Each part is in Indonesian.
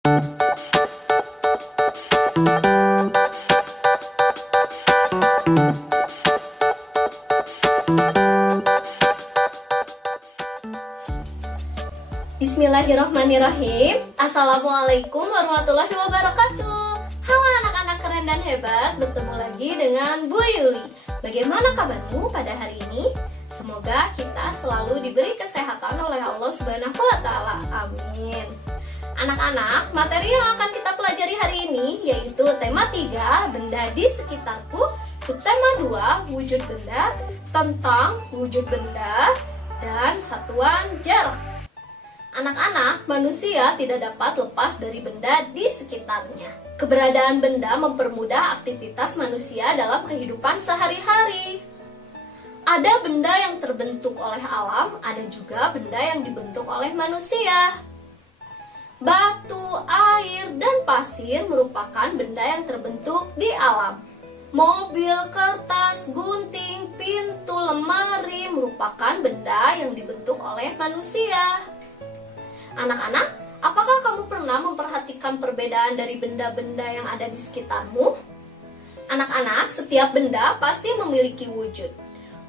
Bismillahirrahmanirrahim. Assalamualaikum warahmatullahi wabarakatuh. Halo anak-anak keren dan hebat, bertemu lagi dengan Bu Yuli. Bagaimana kabarmu pada hari ini? Semoga kita selalu diberi kesehatan oleh Allah Subhanahu wa Ta'ala. Amin. Anak-anak, materi yang akan kita pelajari hari ini yaitu tema 3, benda di sekitarku, subtema 2, wujud benda, tentang wujud benda, dan satuan jarak. Anak-anak, manusia tidak dapat lepas dari benda di sekitarnya. Keberadaan benda mempermudah aktivitas manusia dalam kehidupan sehari-hari. Ada benda yang terbentuk oleh alam, ada juga benda yang dibentuk oleh manusia. Batu, air, dan pasir merupakan benda yang terbentuk di alam. Mobil, kertas, gunting, pintu, lemari merupakan benda yang dibentuk oleh manusia. Anak-anak, apakah kamu pernah memperhatikan perbedaan dari benda-benda yang ada di sekitarmu? Anak-anak, setiap benda pasti memiliki wujud.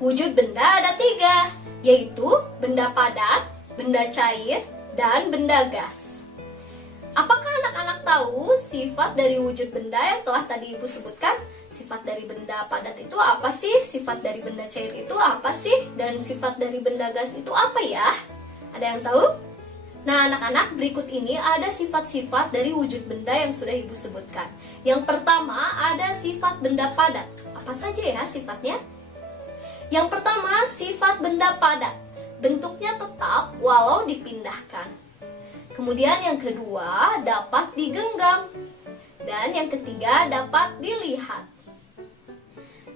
Wujud benda ada 3, yaitu benda padat, benda cair, dan benda gas. Apakah anak-anak tahu sifat dari wujud benda yang telah tadi Ibu sebutkan? Sifat dari benda padat itu apa sih? Sifat dari benda cair itu apa sih? Dan sifat dari benda gas itu apa ya? Ada yang tahu? Nah, anak-anak, berikut ini ada sifat-sifat dari wujud benda yang sudah Ibu sebutkan. Yang pertama, ada sifat benda padat. Apa saja ya sifatnya? Yang pertama, sifat benda padat. Bentuknya tetap walau dipindahkan. Kemudian yang kedua, dapat digenggam. Dan yang ketiga, dapat dilihat.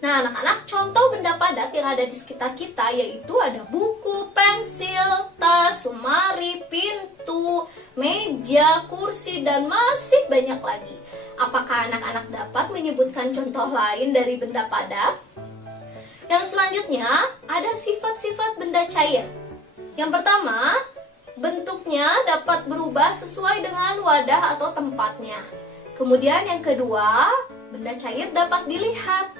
Nah, anak-anak, contoh benda padat yang ada di sekitar kita yaitu ada buku, pensil, tas, lemari, pintu, meja, kursi, dan masih banyak lagi. Apakah anak-anak dapat menyebutkan contoh lain dari benda padat? Yang selanjutnya, ada sifat-sifat benda cair. Yang pertama, bentuknya dapat berubah sesuai dengan wadah atau tempatnya. Kemudian yang kedua, benda cair dapat dilihat.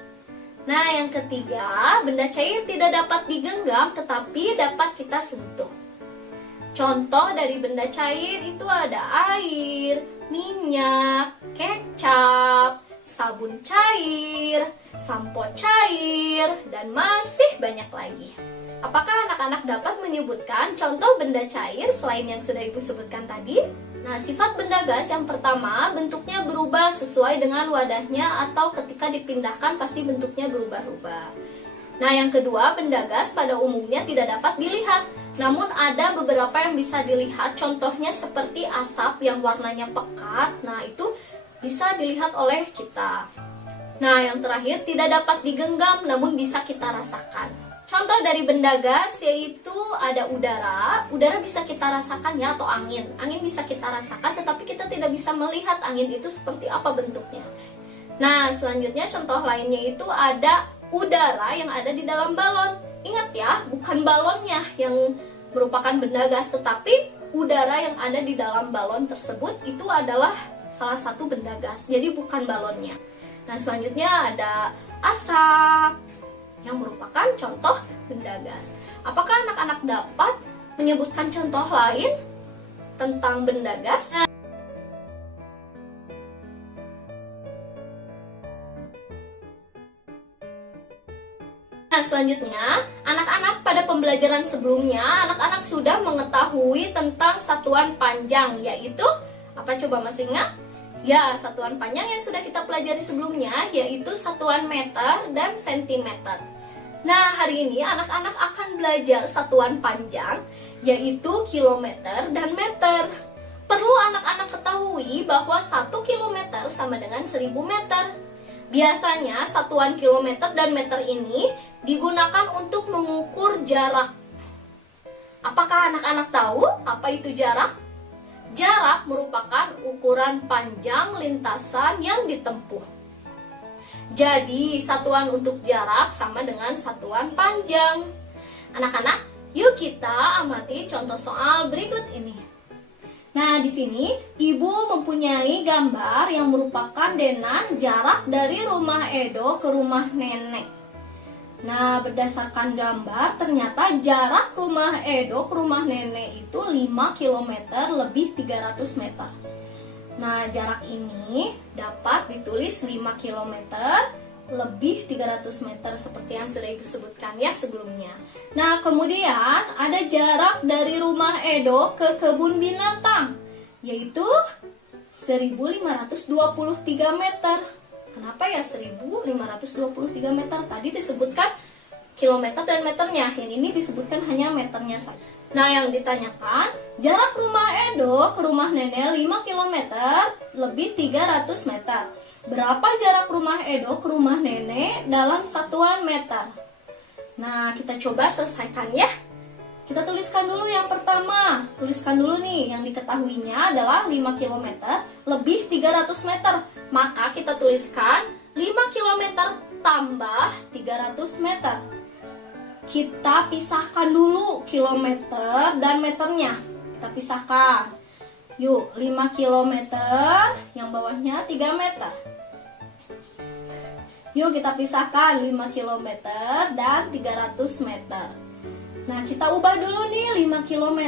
Nah, yang ketiga, benda cair tidak dapat digenggam tetapi dapat kita sentuh. Contoh dari benda cair itu ada air, minyak, kecap, sabun cair, sampo cair, dan masih banyak lagi. Apakah anak-anak dapat menyebutkan contoh benda cair selain yang sudah Ibu sebutkan tadi? Nah, sifat benda gas yang pertama, bentuknya berubah sesuai dengan wadahnya atau ketika dipindahkan pasti bentuknya berubah-ubah. Nah, yang kedua, benda gas pada umumnya tidak dapat dilihat. Namun ada beberapa yang bisa dilihat, contohnya seperti asap yang warnanya pekat. Nah, itu bisa dilihat oleh kita. Nah, yang terakhir, tidak dapat digenggam namun bisa kita rasakan. Contoh dari benda gas yaitu ada udara. Udara bisa kita rasakan ya, atau angin. Angin bisa kita rasakan tetapi kita tidak bisa melihat angin itu seperti apa bentuknya. Nah, selanjutnya contoh lainnya itu ada udara yang ada di dalam balon. Ingat ya, bukan balonnya yang merupakan benda gas, tetapi udara yang ada di dalam balon tersebut itu adalah salah satu benda gas. Jadi bukan balonnya. Nah, selanjutnya ada asap yang merupakan contoh benda gas. Apakah anak-anak dapat menyebutkan contoh lain tentang benda gas? Nah, selanjutnya, anak-anak pada pembelajaran sebelumnya, anak-anak sudah mengetahui tentang satuan panjang, yaitu, apa coba masih ingat? Ya, satuan panjang yang sudah kita pelajari sebelumnya, yaitu satuan meter dan sentimeter. Nah, hari ini anak-anak akan belajar satuan panjang, yaitu kilometer dan meter. Perlu anak-anak ketahui bahwa 1 kilometer sama dengan 1000 meter. Biasanya satuan kilometer dan meter ini digunakan untuk mengukur jarak. Apakah anak-anak tahu apa itu jarak? Jarak merupakan ukuran panjang lintasan yang ditempuh. Jadi, satuan untuk jarak sama dengan satuan panjang. Anak-anak, yuk kita amati contoh soal berikut ini. Nah, di sini Ibu mempunyai gambar yang merupakan denah jarak dari rumah Edo ke rumah nenek. Nah, berdasarkan gambar, ternyata jarak rumah Edo ke rumah nenek itu 5 km lebih 300 meter. Nah, jarak ini dapat ditulis 5 km lebih 300 meter seperti yang sudah Ibu sebutkan ya sebelumnya. Nah, kemudian ada jarak dari rumah Edo ke kebun binatang, yaitu 1523 meter. Kenapa ya 1523 meter? Tadi disebutkan kilometer dan meternya, yang ini disebutkan hanya meternya saja. Nah, yang ditanyakan, jarak rumah Edo ke rumah nenek 5 km lebih 300 meter. Berapa jarak rumah Edo ke rumah nenek dalam satuan meter? Nah, kita coba selesaikan ya. Kita tuliskan dulu yang pertama. Tuliskan dulu nih, yang diketahuinya adalah 5 km lebih 300 meter. Maka kita tuliskan 5 km tambah 300 meter. Kita pisahkan dulu kilometer dan meternya. Kita pisahkan. Yuk, 5 km, yang bawahnya 3 meter. Yuk kita pisahkan 5 km dan 300 meter. Nah, kita ubah dulu nih 5 km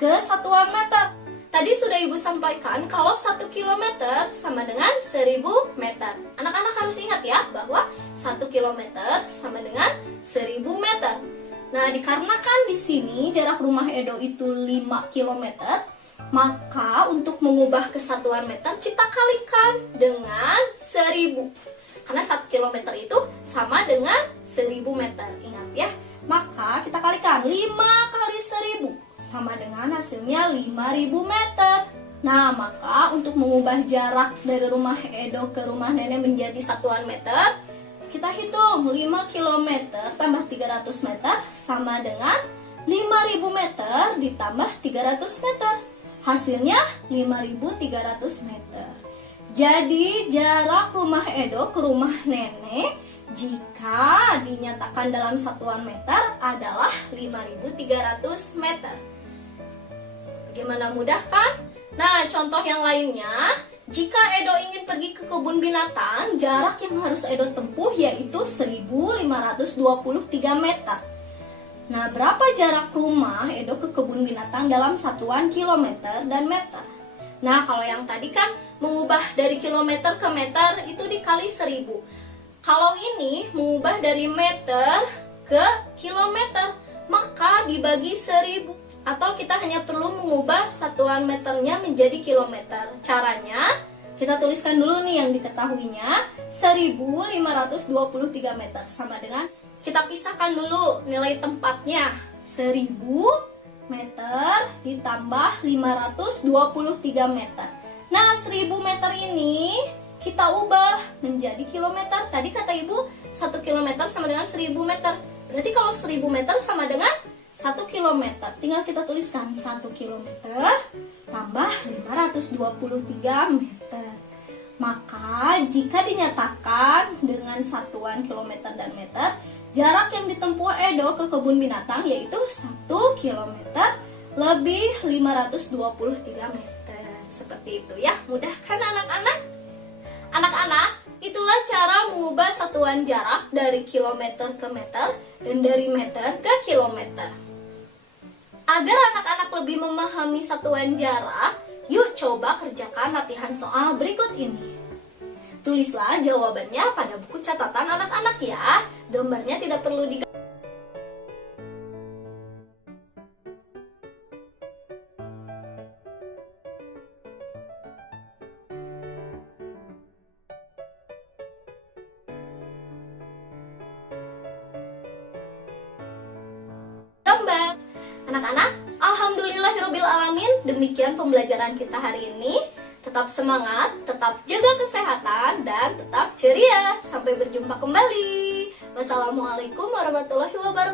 ke satuan meter. Tadi sudah Ibu sampaikan kalau 1 km sama dengan 1000 meter. Anak-anak harus ingat ya bahwa 1 km sama dengan 1000 meter. Nah, dikarenakan di sini jarak rumah Edo itu 5 km, maka untuk mengubah ke satuan meter kita kalikan dengan 1000. Karena 1 km itu sama dengan 1000 meter. Ingat ya. Maka kita kalikan 5 kali 1000 sama dengan hasilnya 5000 meter. Nah, maka untuk mengubah jarak dari rumah Edo ke rumah nenek menjadi satuan meter, kita hitung 5 km tambah 300 meter sama dengan 5000 meter ditambah 300 meter. Hasilnya 5300 meter. Jadi jarak rumah Edo ke rumah nenek jika dinyatakan dalam satuan meter adalah 5300 meter. Bagaimana, mudah kan? Nah, contoh yang lainnya, jika Edo ingin pergi ke kebun binatang, jarak yang harus Edo tempuh yaitu 1523 meter. Nah, berapa jarak rumah Edo ke kebun binatang dalam satuan kilometer dan meter? Nah, kalau yang tadi kan mengubah dari kilometer ke meter itu dikali 1000. Kalau ini mengubah dari meter ke kilometer, maka dibagi 1000. Atau kita hanya perlu mengubah satuan meternya menjadi kilometer. Caranya, kita tuliskan dulu nih yang diketahuinya, 1523 meter. Sama dengan, kita pisahkan dulu nilai tempatnya. 1000 meter ditambah 523 meter. Nah, 1000 meter ini kita ubah menjadi kilometer. Tadi kata Ibu 1 kilometer sama dengan 1000 meter. Berarti kalau 1000 meter sama dengan 1 kilometer. Tinggal kita tuliskan 1 kilometer tambah 523 meter. Maka jika dinyatakan dengan satuan kilometer dan meter, jarak yang ditempuh Edo ke kebun binatang yaitu 1 kilometer lebih 523 meter. Seperti itu ya. Mudah kan anak-anak? Anak-anak, itulah cara mengubah satuan jarak dari kilometer ke meter dan dari meter ke kilometer. Agar anak-anak lebih memahami satuan jarak, yuk coba kerjakan latihan soal berikut ini. Tulislah jawabannya pada buku catatan anak-anak ya. Gambarnya tidak perlu digambar. Anak-anak, alhamdulillahirobbilalamin, demikian pembelajaran kita hari ini. Tetap semangat, tetap jaga kesehatan, dan tetap ceria. Sampai berjumpa kembali. Wassalamualaikum warahmatullahi wabarakatuh.